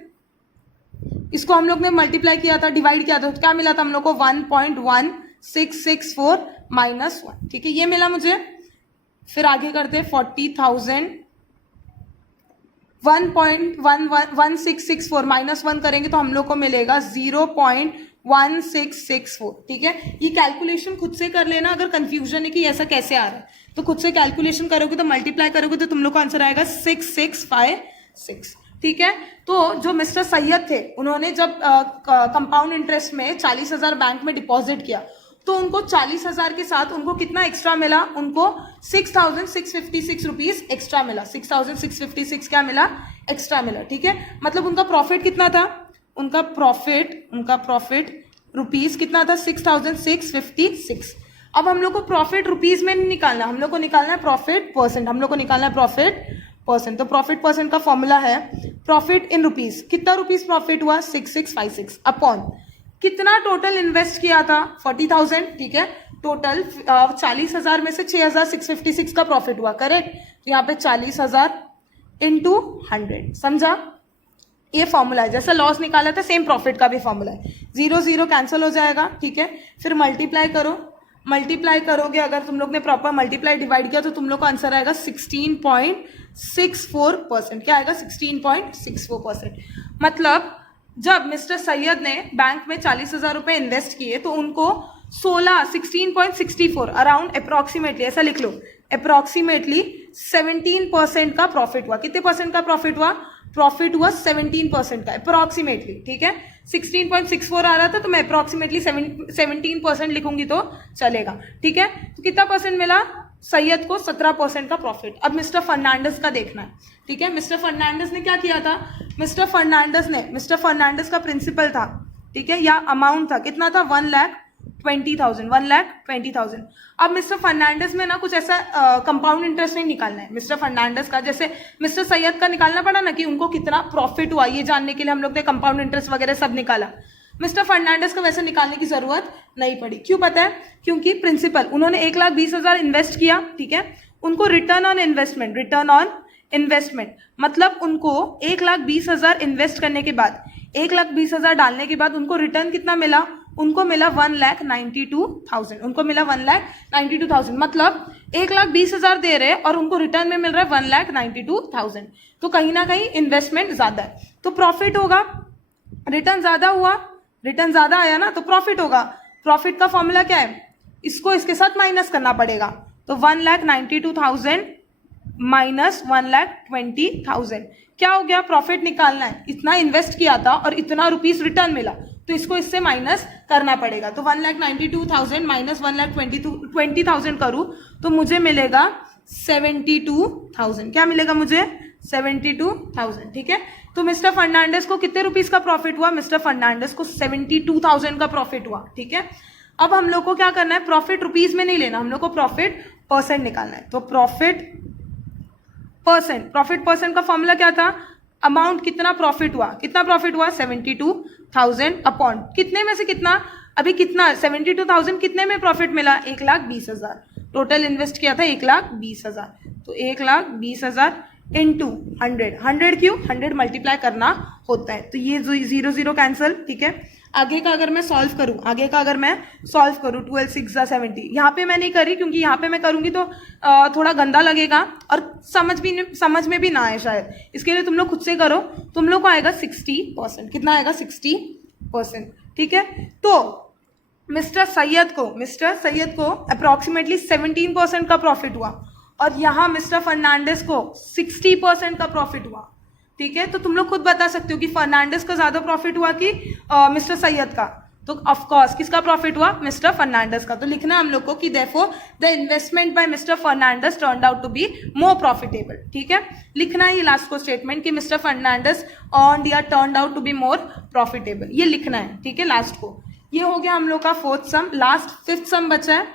इसको हम लोग ने मल्टीप्लाई किया था, डिवाइड किया था, तो क्या मिला था हम लोग को 1.1664 -1, ठीक है, ये मिला मुझे। फिर आगे करते हैं 40,000 1.1664 -1 करेंगे तो हम लोग को मिलेगा 0.1664, ठीक है। ये कैलकुलेशन खुद से कर लेना, अगर कंफ्यूजन है कि ऐसा कैसे आ रहा है तो खुद से कैलकुलेशन करोगे, तो मल्टीप्लाई करोगे तो तुम लोग को आंसर आएगा 6656, ठीक है। तो जो मिस्टर सैयद थे उन्होंने जब कंपाउंड इंटरेस्ट में 40,000 बैंक में डिपॉजिट किया तो उनको 40,000 के साथ उनको कितना एक्स्ट्रा मिला, उनको 6,656 रुपीज एक्स्ट्रा मिला, 6,656 क्या मिला, एक्स्ट्रा मिला, ठीक है। मतलब उनका प्रॉफिट कितना था, उनका प्रॉफिट रुपीज कितना था, 6,656। अब हम लोग को प्रॉफिट रुपीज में नहीं निकालना, हम लोग को निकालना है प्रॉफिट परसेंट, हम लोग को निकालना है प्रॉफिट परसेंट। तो प्रॉफिट परसेंट का फॉर्मूला है प्रॉफिट इन रुपीज, कितना रुपीज प्रॉफिट हुआ, 6,656 अपॉन कितना टोटल इन्वेस्ट किया था, 40,000, ठीक है, टोटल 40,000 में से 6,656 का प्रॉफिट हुआ, करेक्ट, तो यहाँ पे 40,000 इंटू 100, समझा, ये फॉर्मूला है। जैसे लॉस निकाला था सेम प्रॉफिट का भी फॉर्मूला है, 0 0 कैंसिल हो जाएगा, ठीक है। फिर मल्टीप्लाई करो, मल्टीप्लाई करोगे अगर तुम लोग ने प्रॉपर मल्टीप्लाई डिवाइड किया तो तुम लोग को आंसर आएगा 16.64%, क्या आएगा, 16.64%। मतलब जब मिस्टर सैयद ने बैंक में 40,000 रुपए इन्वेस्ट किए तो उनको 16.64 अराउंड अप्रोक्सीमेटली, ऐसा लिख लो, अप्रोक्सीमेटली 17% का प्रॉफिट हुआ। कितने परसेंट का प्रॉफिट हुआ, प्रॉफिट हुआ 17% का अप्रोक्सीमेटली, ठीक है। 16.64 आ रहा था तो मैं अप्रोक्सीमेटली 17% लिखूंगी तो चलेगा, ठीक है। तो कितना परसेंट मिला सैयद को, 17% का प्रॉफिट। अब मिस्टर फर्नांडिस का देखना है, ठीक है। मिस्टर फर्नांडिस ने क्या किया था, मिस्टर फर्नांडिस का प्रिंसिपल था, ठीक है, या अमाउंट था, कितना था, 1,20,000। अब मिस्टर फर्नांडिस में ना कुछ ऐसा कंपाउंड इंटरेस्ट नहीं निकालना है मिस्टर फर्नांडिस का, जैसे मिस्टर सैयद का निकालना पड़ा ना कि उनको कितना प्रॉफिट हुआ, ये जानने के लिए हम लोग ने कंपाउंड इंटरेस्ट वगैरह सब निकाला। मिस्टर फर्नांडिस को वैसे निकालने की जरूरत नहीं पड़ी, क्यों पता है, क्योंकि प्रिंसिपल उन्होंने 1,20,000 इन्वेस्ट किया, ठीक है, उनको रिटर्न ऑन इन्वेस्टमेंट मतलब उनको 1,20,000 इन्वेस्ट करने के बाद 1,20,000 डालने के बाद उनको रिटर्न कितना मिला, उनको मिला 1,92,000, उनको मिला 1,92,000। मतलब 1,20,000 दे रहे और उनको रिटर्न में मिल रहा है 1,92,000, तो कहीं ना कहीं इन्वेस्टमेंट ज्यादा है तो प्रॉफिट होगा, रिटर्न ज्यादा हुआ, रिटर्न ज्यादा आया ना तो प्रॉफिट होगा। प्रॉफिट का फॉर्मूला क्या है, इसको इसके साथ माइनस करना पड़ेगा, तो 1,92,000 माइनस 1,20,000 क्या हो गया, प्रॉफिट निकालना है, इतना इन्वेस्ट किया था और इतना रुपीस रिटर्न मिला तो इसको इससे माइनस करना पड़ेगा। तो 1,92,000 माइनस 1,20,000 करूं तो मुझे मिलेगा 72,000, क्या मिलेगा मुझे, 72,000, ठीक है। तो मिस्टर फर्नांडिस को कितने रुपीस का प्रॉफिट हुआ, मिस्टर फर्नांडिस को 72,000 का प्रॉफिट हुआ, ठीक है। अब हम लोग को क्या करना है, प्रॉफिट रुपीस में नहीं लेना, हम लोग को प्रॉफिट परसेंट निकालना है। तो प्रॉफिट परसेंट का फॉर्मूला क्या था, अमाउंट कितना प्रॉफिट हुआ, 72,000 अपॉन कितने में से कितना, अभी कितना 72,000 कितने में प्रॉफिट मिला, 1,20,000। टोटल इन्वेस्ट किया था 1,20,000, तो 1,20,000 इंटू 100 क्यों, 100 मल्टीप्लाई करना होता है। तो ये 0 कैंसिल, ठीक है। आगे का अगर मैं सॉल्व करूं 12 6 70, यहाँ पे मैं नहीं करी क्योंकि यहाँ पे मैं करूंगी तो थोड़ा गंदा लगेगा और समझ में भी ना आए शायद, इसके लिए तुम लोग खुद से करो। तुम लोग को आएगा 60%, कितना आएगा 60%, ठीक है। तो मिस्टर सैयद को अप्रोक्सीमेटली 17% का प्रॉफिट हुआ और यहाँ मिस्टर फर्नांडिस को 60% का प्रॉफिट हुआ, ठीक है। तो तुम लोग खुद बता सकते हो कि फर्नांडिस का ज्यादा प्रॉफिट हुआ कि मिस्टर सैयद का, तो ऑफ कोर्स किसका प्रॉफिट हुआ, मिस्टर फर्नांडिस का। तो लिखना हम लोग को कि therefore the investment by Mister Fernandes turned out to be more profitable, ठीक है। लिखना है ये लास्ट को स्टेटमेंट कि मिस्टर फर्नांडिस अर्न्ड या turned out to be more profitable, ये लिखना है, ठीक है, लास्ट को। ये हो गया हम लोग का 4th सम। लास्ट 5th सम बचा है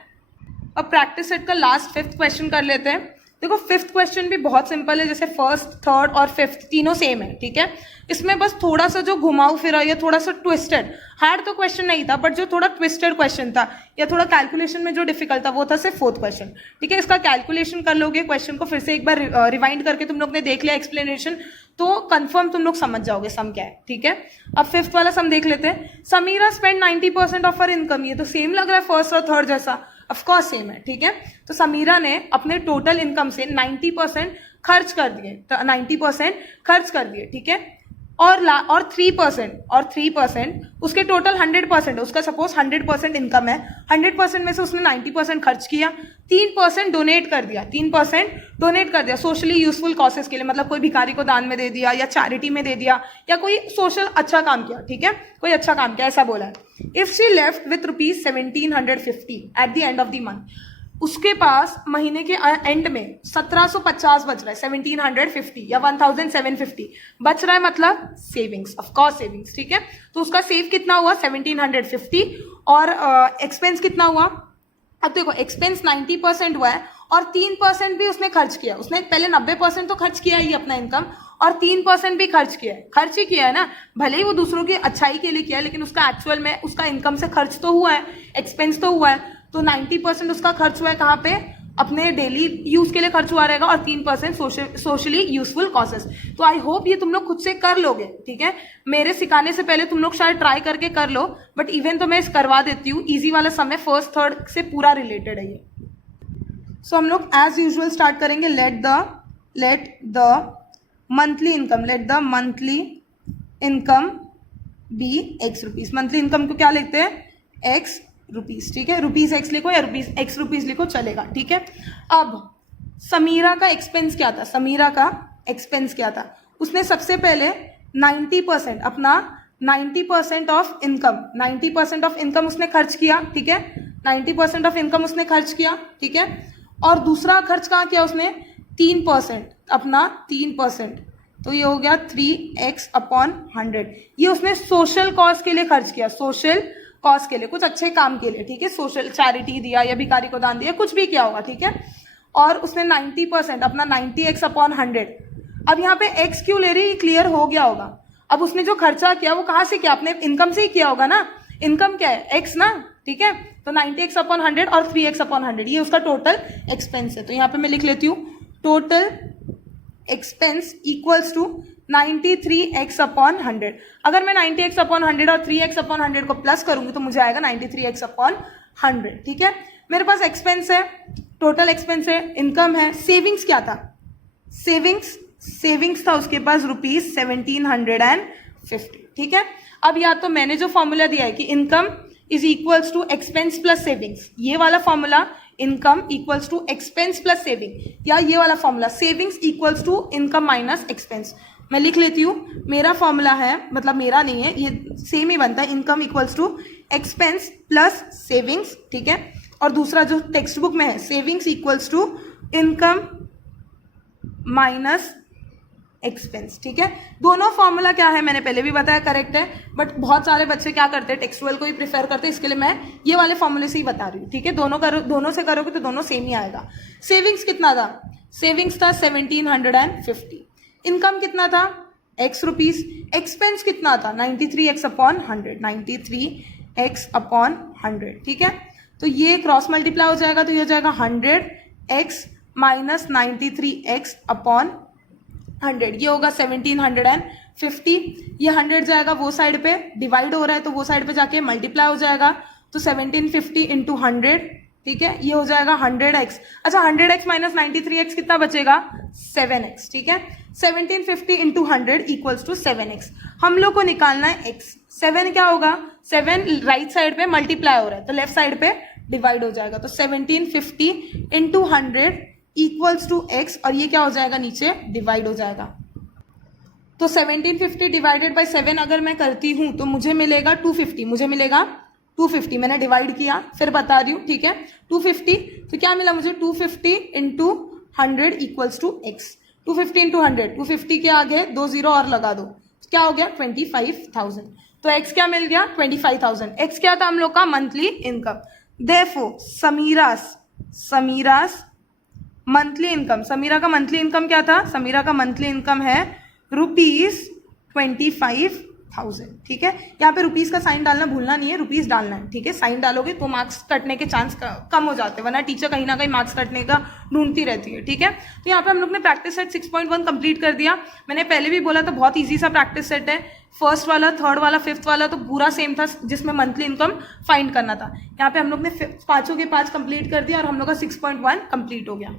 और प्रैक्टिस सेट का लास्ट 5th क्वेश्चन कर लेते हैं। देखो 5th क्वेश्चन भी बहुत सिंपल है, जैसे 1st, 3rd और 5th तीनों सेम है, ठीक है। इसमें बस थोड़ा सा जो घुमाऊ फिरा या थोड़ा सा ट्विस्टेड, हार्ड तो क्वेश्चन नहीं था बट जो थोड़ा ट्विस्टेड क्वेश्चन था या थोड़ा कैलकुलेशन में जो डिफिकल्ट था वो था सिर्फ 4th क्वेश्चन, ठीक है। इसका कैलकुलेशन कर लोगे, क्वेश्चन को फिर से एक बार रिवाइंड करके तुम लोग ने देख लिया एक्सप्लेनेशन, तो कंफर्म तुम लोग समझ जाओगे सम क्या है, ठीक है। अब 5th वाला सम देख लेते हैं। Samira spend 90% of her income, ये तो सेम लग रहा है 1st और 3rd जैसा, ऑफकोर्स सेम है, ठीक है। तो समीरा ने अपने टोटल इनकम से 90% खर्च कर दिए, तो 90% खर्च कर दिए, ठीक है। और 3% उसके टोटल 100%, उसका सपोज 100% इनकम है, 100% में से उसने 90% खर्च किया, 3% डोनेट कर दिया सोशली यूजफुल कॉसेस के लिए, मतलब कोई भिखारी को दान में दे दिया या चैरिटी में दे दिया या कोई सोशल अच्छा काम किया, ठीक है, कोई अच्छा काम किया, ऐसा बोला है। If she left with ₹1750 at the end of the month, उसके पास महीने के एंड में 1750 बच रहा है, 1750 या 1750 बच रहा है, मतलब सेविंग्स, ऑफ कोर्स सेविंग्स, ठीक है। तो उसका सेव कितना हुआ 1750 और एक्सपेंस कितना हुआ, अब देखो एक्सपेंस 90% हुआ है और 3% भी उसने खर्च किया, उसने पहले 90% तो खर्च किया ही अपना इनकम और 3% भी खर्च ही किया है ना, भले ही वो दूसरों की अच्छाई के लिए किया है लेकिन उसका एक्चुअल में उसका इनकम से खर्च तो हुआ है, एक्सपेंस तो हुआ है। तो 90% उसका खर्च हुआ है कहाँ पे, अपने डेली यूज के लिए खर्च हुआ रहेगा और 3% सोशली यूजफुल कॉसेस। तो आई होप ये तुम लोग खुद से कर लोगे, ठीक है। मेरे सिखाने से पहले तुम लोग शायद ट्राई करके कर लो, बट इवन तो मैं करवा देती हूँ, इजी वाला समय 1st 3rd से पूरा रिलेटेड है ये। सो हम लोग एज यूजुअल स्टार्ट करेंगे, let the monthly income be ₹X। Monthly income को क्या लिखते हैं, X रुपीज, ठीक है। ₹X लिखो या X रुपीज लिखो चलेगा, ठीक है। अब समीरा का एक्सपेंस क्या था, उसने सबसे पहले 90% अपना 90% ऑफ इनकम उसने खर्च किया, ठीक है। 90% ऑफ इनकम उसने खर्च किया, ठीक है। और दूसरा खर्च कहाँ किया उसने, 3%, अपना 3%, तो ये हो गया 3x/100। ये उसने सोशल कॉज के लिए खर्च किया, सोशल कॉज के लिए, कुछ अच्छे काम के लिए, ठीक है। सोशल चैरिटी दिया या भिखारी को दान दिया, कुछ भी किया होगा, ठीक है। और उसने 90% अपना 90x/100। अब यहाँ पे x क्यों ले रही, क्लियर हो गया होगा। अब उसने जो खर्चा किया वो कहाँ से किया, अपने इनकम से ही किया होगा ना, इनकम क्या है x ना, ठीक है। तो 90x/100 और 3x/100 ये उसका टोटल एक्सपेंस है। तो यहाँ पे मैं लिख लेती हूँ total expense equals to 93x/100। अगर मैं 90x/100 और 3x/100 को प्लस करूंगी तो मुझे आएगा 93x/100, ठीक है। मेरे पास एक्सपेंस है, टोटल एक्सपेंस है, इनकम है, सेविंग्स क्या था, सेविंग्स था उसके पास ₹1750, ठीक है। अब या तो मैंने जो फॉर्मूला दिया है कि income is equals to expense plus savings, ये वाला formula income equals to expense plus saving, या ये वाला formula savings equals to income minus expense. मैं लिख लेती हूँ, मेरा फॉर्मूला है, मतलब मेरा नहीं है, ये सेम ही बनता है, income equals to expense plus savings, ठीक है। और दूसरा जो टेक्स्ट बुक में है, savings equals to income minus expense, ठीक है। दोनों फॉर्मूला क्या है मैंने पहले भी बताया, करेक्ट है, बट बहुत सारे बच्चे क्या करते हैं, टेक्सचुअल को ही प्रेफर करते हैं, इसके लिए मैं ये वाले फॉर्मूले से ही बता रही हूँ, ठीक है। दोनों से करोगे तो दोनों सेम ही आएगा। सेविंग्स कितना था, सेविंग्स था 1750। इनकम कितना था, x रुपीज। एक्सपेंस कितना था 93x अपॉन 100, 93x अपॉन 100, ठीक है। तो ये क्रॉस मल्टीप्लाई हो जाएगा, तो ये हो जाएगा 100x माइनस 93x अपॉन 100, ये होगा 1750। ये 100 जाएगा वो साइड पे, डिवाइड हो रहा है तो वो साइड पे जाके मल्टीप्लाई हो जाएगा, तो 1750 इंटू 100, ठीक है, ये हो जाएगा 100x। अच्छा 100x माइनस 93x कितना बचेगा, 7x, ठीक है। 1750 इंटू 100 इक्वल्स टू 7x। हम लोग को निकालना है x। 7 क्या होगा, 7 राइट साइड पे मल्टीप्लाई हो रहा है तो लेफ्ट साइड पे डिवाइड हो जाएगा, तो 1750 इंटू 100 इक्वल्स टू x, और ये क्या हो जाएगा, नीचे डिवाइड हो जाएगा। तो 1750 डिवाइडेड बाई 7 अगर मैं करती हूँ तो मुझे मिलेगा 250, मुझे मिलेगा 250, मैंने डिवाइड किया फिर बता रही हूँ, ठीक है। 250, तो क्या मिला मुझे, 250 into 100 equals to x. 250 into 100, 250 के आगे 2 जीरो और लगा दो, क्या हो गया 25,000। तो एक्स क्या मिल गया 25,000। एक्स क्या था हम लोग का, monthly income. Therefore Samira's monthly income, Samira का मंथली इनकम क्या था, समीरा का मंथली इनकम है ₹25,000, ठीक है। यहाँ पे रुपीस का साइन डालना भूलना नहीं है, रुपीस डालना है, ठीक है। साइन डालोगे तो मार्क्स कटने के चांस कम हो जाते हैं, वरना टीचर कहीं ना कहीं मार्क्स कटने का ढूंढती रहती है, ठीक है। तो यहाँ पे हम लोग ने प्रैक्टिस सेट 6.1 कंप्लीट कर दिया। मैंने पहले भी बोला था बहुत ईजी सा प्रैक्टिस सेट है, फर्स्ट वाला, थर्ड वाला, फिफ्थ वाला तो पूरा सेम था, जिसमें मंथली इनकम फाइंड करना था। यहाँ पे हम लोग ने 5 के 5 कंप्लीट कर दिया और हम लोग का 6.1 कंप्लीट हो गया।